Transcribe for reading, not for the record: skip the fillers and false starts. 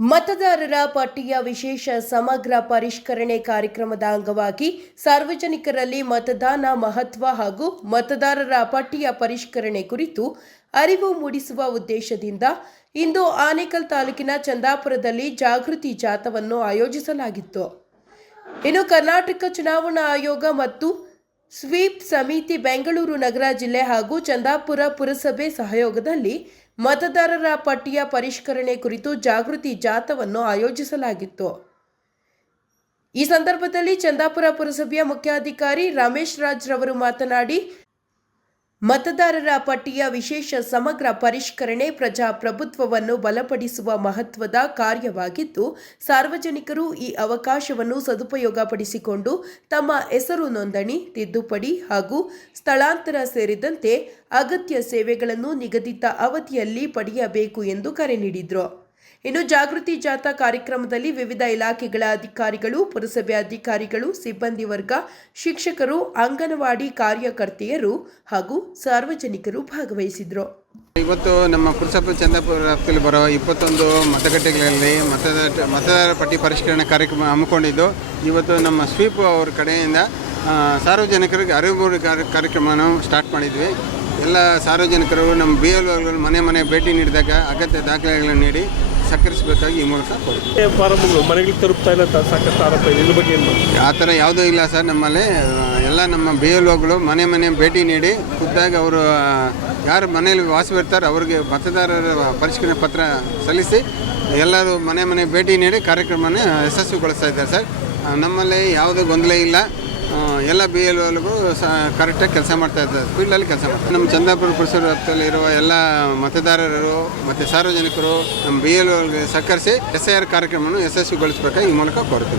ಮತದಾರರ ಪಟ್ಟಿಯ ವಿಶೇಷ ಸಮಗ್ರ ಪರಿಷ್ಕರಣೆ ಕಾರ್ಯಕ್ರಮದ ಅಂಗವಾಗಿ ಸಾರ್ವಜನಿಕರಲ್ಲಿ ಮತದಾನ ಮಹತ್ವ ಹಾಗೂ ಮತದಾರರ ಪಟ್ಟಿಯ ಪರಿಷ್ಕರಣೆ ಕುರಿತು ಅರಿವು ಮೂಡಿಸುವ ಉದ್ದೇಶದಿಂದ ಇಂದು ಆನೇಕಲ್ ತಾಲೂಕಿನ ಚಂದಾಪುರದಲ್ಲಿ ಜಾಗೃತಿ ಜಾಥಾವನ್ನು ಆಯೋಜಿಸಲಾಗಿತ್ತು. ಇನ್ನು ಕರ್ನಾಟಕ ಚುನಾವಣಾ ಆಯೋಗ ಮತ್ತು ಸ್ವೀಪ್ ಸಮಿತಿ ಬೆಂಗಳೂರು ನಗರ ಜಿಲ್ಲೆ ಹಾಗೂ ಚಂದಾಪುರ ಪುರಸಭೆ ಸಹಯೋಗದಲ್ಲಿ ಮತದಾರರ ಪಟ್ಟಿಯ ಪರಿಷ್ಕರಣೆ ಕುರಿತು ಜಾಗೃತಿ ಜಾಥಾವನ್ನು ಆಯೋಜಿಸಲಾಗಿತ್ತು. ಈ ಸಂದರ್ಭದಲ್ಲಿ ಚಂದಾಪುರ ಪುರಸಭೆಯ ಮುಖ್ಯಾಧಿಕಾರಿ ರಮೇಶ್ ರಾಜ್ ರವರು ಮಾತನಾಡಿ, ಮತದಾರರ ಪಟ್ಟಿಯ ವಿಶೇಷ ಸಮಗ್ರ ಪರಿಷ್ಕರಣೆ ಪ್ರಜಾಪ್ರಭುತ್ವವನ್ನು ಬಲಪಡಿಸುವ ಮಹತ್ವದ ಕಾರ್ಯವಾಗಿದ್ದು, ಸಾರ್ವಜನಿಕರು ಈ ಅವಕಾಶವನ್ನು ಸದುಪಯೋಗಪಡಿಸಿಕೊಂಡು ತಮ್ಮ ಹೆಸರು ನೋಂದಣಿ, ತಿದ್ದುಪಡಿ ಹಾಗೂ ಸ್ಥಳಾಂತರ ಸೇರಿದಂತೆ ಅಗತ್ಯ ಸೇವೆಗಳನ್ನು ನಿಗದಿತ ಅವಧಿಯಲ್ಲಿ ಪಡೆಯಬೇಕು ಎಂದು ಕರೆ ನೀಡಿದರು. ಇನ್ನು ಜಾಗೃತಿ ಜಾಥಾ ಕಾರ್ಯಕ್ರಮದಲ್ಲಿ ವಿವಿಧ ಇಲಾಖೆಗಳ ಅಧಿಕಾರಿಗಳು, ಪುರಸಭೆ ಅಧಿಕಾರಿಗಳು, ಸಿಬ್ಬಂದಿ ವರ್ಗ, ಶಿಕ್ಷಕರು, ಅಂಗನವಾಡಿ ಕಾರ್ಯಕರ್ತೆಯರು ಹಾಗೂ ಸಾರ್ವಜನಿಕರು ಭಾಗವಹಿಸಿದರು. ಇವತ್ತು ನಮ್ಮ ಪುರಸಭೆ ಚಂದಾಪುರ ವ್ಯಾಪ್ತಿಯಲ್ಲಿ ಬರೋ 21 ಮತಗಟ್ಟೆಗಳಲ್ಲಿ ಮತದಾರರ ಪಟ್ಟಿ ಪರಿಷ್ಕರಣೆ ಕಾರ್ಯಕ್ರಮ ಹಮ್ಮಿಕೊಂಡಿದ್ದು, ಇವತ್ತು ನಮ್ಮ ಸ್ವೀಪ್ ಅವ್ರ ಕಡೆಯಿಂದ ಸಾರ್ವಜನಿಕರಿಗೆ ಅರಿವು ಕಾರ್ಯಕ್ರಮವನ್ನು ಸ್ಟಾರ್ಟ್ ಮಾಡಿದ್ವಿ. ಎಲ್ಲ ಸಾರ್ವಜನಿಕರು ನಮ್ಮ BLO ಮನೆ ಭೇಟಿ ನೀಡಿದಾಗ ಅಗತ್ಯ ದಾಖಲೆಗಳನ್ನು ನೀಡಿ ಸಕ್ಕರಿಸಬೇಕಾಗಿ ಈ ಮೂಲಕ ಫಾರಮ್ಗಳು ಮನೆಗಳಿಗೆ ತಲುಪ್ತಾ ಇಲ್ಲ ಅಂತ ಸಾಕಷ್ಟು ಆರೋಪ ಇದೆ. ಇದ್ರ ಬಗ್ಗೆ ಏನು? ಆ ಥರ ಯಾವುದೂ ಇಲ್ಲ ಸರ್. ನಮ್ಮಲ್ಲಿ ಎಲ್ಲ ನಮ್ಮ BLOಗಳು ಮನೆ ಭೇಟಿ ನೀಡಿ ಖುದ್ದಾಗಿ ಅವರು ಯಾರು ಮನೆಯಲ್ಲಿ ವಾಸವಿರ್ತಾರೆ ಅವ್ರಿಗೆ ಮತದಾರರ ಪರಿಷ್ಕರಣೆ ಪತ್ರ ಸಲ್ಲಿಸಿ ಎಲ್ಲರೂ ಮನೆ ಭೇಟಿ ನೀಡಿ ಕಾರ್ಯಕ್ರಮನ ಯಶಸ್ವಿಗೊಳಿಸ್ತಾ ಇದ್ದಾರೆ ಸರ್. ನಮ್ಮಲ್ಲಿ ಯಾವುದೇ ಗೊಂದಲ ಇಲ್ಲ. ಎಲ್ಲ BLOಗಳು ಕರೆಕ್ಟಾಗಿ ಕೆಲಸ ಮಾಡ್ತಾ ಇದ್ದಾರೆ, ಫೀಲ್ಡಲ್ಲಿ ಕೆಲಸ ಮಾಡ್ತಾರೆ. ನಮ್ಮ ಚಂದಾಪುರ ಪುರಸಭೆ ವ್ಯಾಪ್ತಿಯಲ್ಲಿ ಇರುವ ಎಲ್ಲ ಮತದಾರರು ಮತ್ತು ಸಾರ್ವಜನಿಕರು ನಮ್ಮ BLOಗಳಿಗೆ ಸಹಕರಿಸಿ SIR ಕಾರ್ಯಕ್ರಮವನ್ನು ಯಶಸ್ವಿಗೊಳಿಸಬೇಕಾಗಿ ಈ ಮೂಲಕ ಕೋರುತ್ತೀವಿ.